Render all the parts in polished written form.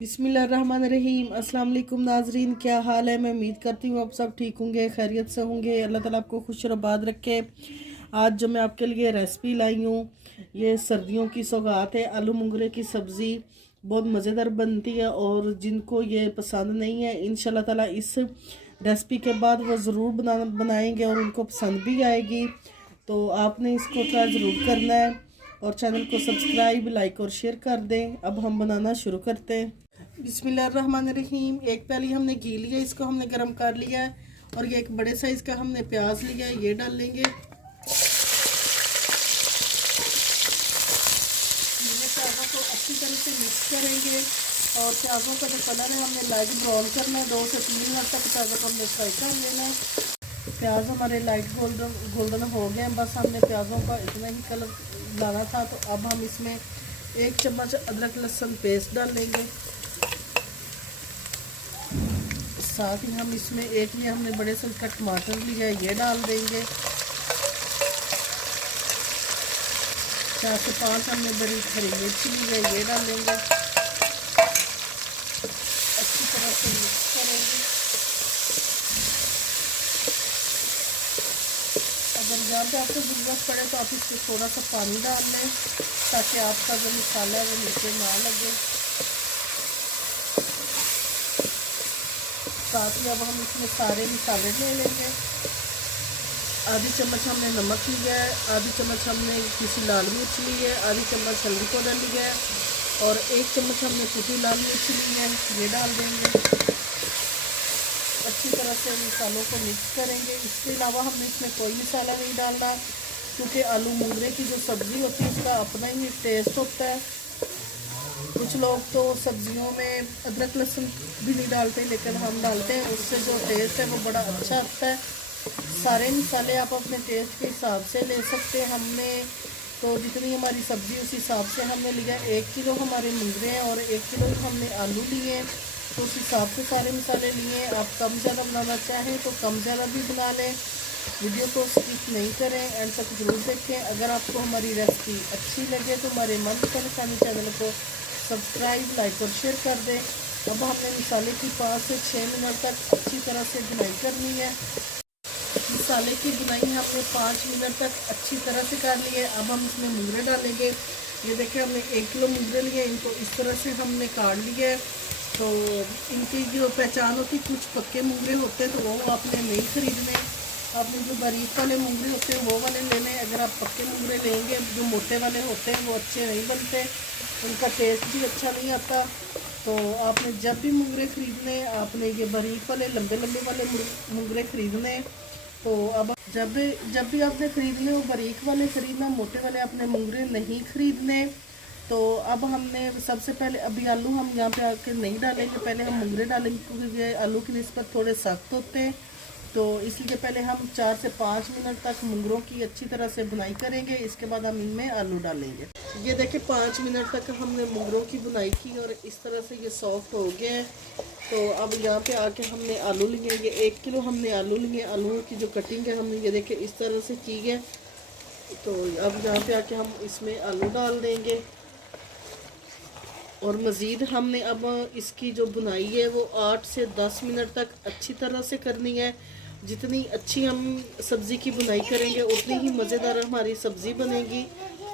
बिस्मिल्लाहिर्रहमानिर्रहीम। अस्सलाम वालेकुम नाजरीन, क्या हाल है। मैं उम्मीद करती हूँ आप सब ठीक होंगे, खैरियत से होंगे। अल्लाह ताला आपको खुश और आबाद रखे। आज जो मैं आपके लिए रेसिपी लाई हूँ, ये सर्दियों की सौगात है। आलू मुंगरे की सब्ज़ी बहुत मज़ेदार बनती है और जिनको ये पसंद नहीं है, इंशाल्लाह ताला इस रेसिपी के बाद वो ज़रूर बनाएंगे और उनको पसंद भी आएगी। तो आपने इसको ट्राई ज़रूर करना है और चैनल को सब्सक्राइब, लाइक और शेयर कर दें। अब हम बनाना शुरू करते हैं। बिस्मिल्लाहिर्रहमानिर्रहीम। एक प्याली हमने घी लिया, इसको हमने गर्म कर लिया है और ये एक बड़े साइज़ का हमने प्याज लिया है, ये डाल लेंगे। प्याज़ों को अच्छी तरह से मिक्स करेंगे और प्याज़ों का जो कलर है हमने लाइट ब्राउन करना है। 2 से 3 मिनट तक प्याज़ों को हमने फ्राई कर लेना है। प्याज हमारे लाइट गोल्डन हो गए हैं, बस हमने प्याज़ों का इतना ही कलर लाना था। तो अब हम इसमें 1 चम्मच अदरक लहसुन पेस्ट डाल लेंगे। साथ ही हम इसमें एक ये हमने बड़े साइज का टमाटर लिया है, ये डाल देंगे। 4 से 5 हमने बड़ी हरी मिर्च ली है, ये डाल लेंगे। अच्छी तरह से मिक्स करेंगे। अगर जहाँ पे आपको ज़रूरत पड़े तो आप इसमें थोड़ा सा पानी डाल लें ताकि आपका जो मसाला है वो नीचे ना लगे। साथ ही अब हम इसमें सारे मसाले ले लेंगे। आधी चम्मच हमने नमक लिया है, आधी चम्मच हमने किसी लाल मिर्च ली है, आधी चम्मच हल्दी पाउडर लिया है और 1 चम्मच हमने कुटी लाल मिर्च ली है, ये डाल देंगे। अच्छी तरह से मसालों को मिक्स करेंगे। इसके अलावा हमने इसमें कोई मसाला नहीं डालना क्योंकि आलू मुंगरे की जो सब्ज़ी होती है उसका अपना ही टेस्ट होता है। कुछ लोग तो सब्जियों में अदरक लहसुन भी नहीं डालते, लेकिन हम डालते हैं, उससे जो टेस्ट है वो बड़ा अच्छा आता है। सारे मसाले आप अपने टेस्ट के हिसाब से ले सकते हैं। हमने तो जितनी हमारी सब्ज़ी उस हिसाब से हमने लिया। 1 किलो हमारे मुंगरे हैं और 1 किलो हमने आलू लिए हैं, तो उस हिसाब से सारे मसाले लिए। आप कम ज़्यादा बनाना चाहें तो कम ज़्यादा भी बना लें। वीडियो को स्किप नहीं करें, एंड तक जरूर देखें। अगर आपको हमारी रेसिपी अच्छी लगे तो हमारे मनपसंद खाने चैनल को सब्सक्राइब, लाइक और शेयर कर दें। अब हमने मसाले की 5 से 6 मिनट तक अच्छी तरह से बुनाई करनी है। मसाले की बुनाई हमने 5 मिनट तक अच्छी तरह से कर ली है। अब हम इसमें मुंगरे डालेंगे। ये देखिए हमने 1 किलो मुंगरे लिए, इनको इस तरह से हमने काट लिया है। तो इनकी जो पहचान होती, कुछ पक्के मुंगरे होते हैं तो वो आपने नहीं ख़रीदने, आपने जो बारीक वाले मुंगरे होते हैं वो वाले लेने। अगर आप पक्के मुंगरे लेंगे, जो मोटे वाले होते हैं वो अच्छे नहीं बनते, उनका टेस्ट भी अच्छा नहीं आता। तो आपने जब भी मुंगरे ख़रीदने, आपने ये बारीक वाले लंबे लंबे वाले मुंगरे ख़रीदने। तो अब जब भी आपने ख़रीदने हो बारीक वाले ख़रीदना, मोटे वाले आपने मुंगरे नहीं ख़रीदने। तो अब हमने सबसे पहले, अभी आलू हम यहाँ पे आके नहीं डालेंगे, पहले हम मुंगरे डालेंगे क्योंकि ये आलू की निस्बत थोड़े सख्त होते हैं। तो इसलिए पहले हम 4 से 5 मिनट तक मुंगरों की अच्छी तरह से बुनाई करेंगे, इसके बाद हम इनमें आलू डालेंगे। ये देखिए 5 मिनट तक हमने मुंगरों की बुनाई की और इस तरह से ये सॉफ्ट हो गए हैं। तो अब यहाँ पे आके हमने आलू लिए, ये 1 किलो हमने आलू लिए। आलूओं की जो कटिंग है हमने ये देखिए इस तरह से की है। तो अब यहाँ पे आके हम इसमें आलू डाल देंगे और मज़ीद हमने अब इसकी जो बुनाई है वो 8 से 10 मिनट तक अच्छी तरह से करनी है। जितनी अच्छी हम सब्ज़ी की बुनाई करेंगे उतनी ही मज़ेदार हमारी सब्ज़ी बनेगी।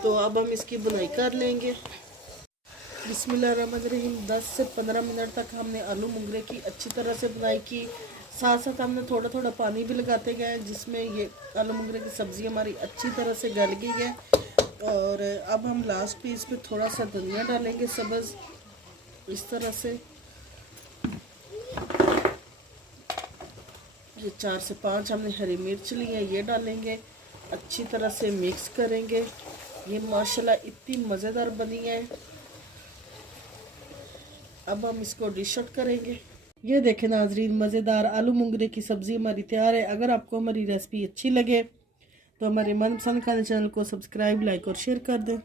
तो अब हम इसकी बुनाई कर लेंगे। बिस्मिल्लाहिर्रहमानिर्रहीम। 10 से 15 मिनट तक हमने आलू मुंगरे की अच्छी तरह से बुनाई की। साथ साथ हमने थोड़ा थोड़ा पानी भी लगाते गए, जिसमें ये आलू मुंगरे की सब्ज़ी हमारी अच्छी तरह से गल गई है। और अब हम लास्ट पे इस पर थोड़ा सा धनिया डालेंगे सब्ज़, इस तरह से। ये 4 से 5 हमने हरी मिर्च ली है, ये डालेंगे। अच्छी तरह से मिक्स करेंगे। ये माशाल्लाह इतनी मज़ेदार बनी है। अब हम इसको डिश आउट करेंगे। ये देखें नाजरीन, मज़ेदार आलू मुंगरे की सब्ज़ी हमारी तैयार है। अगर आपको हमारी रेसिपी अच्छी लगे तो हमारे मनपसंद खाने चैनल को सब्सक्राइब, लाइक और शेयर कर दें।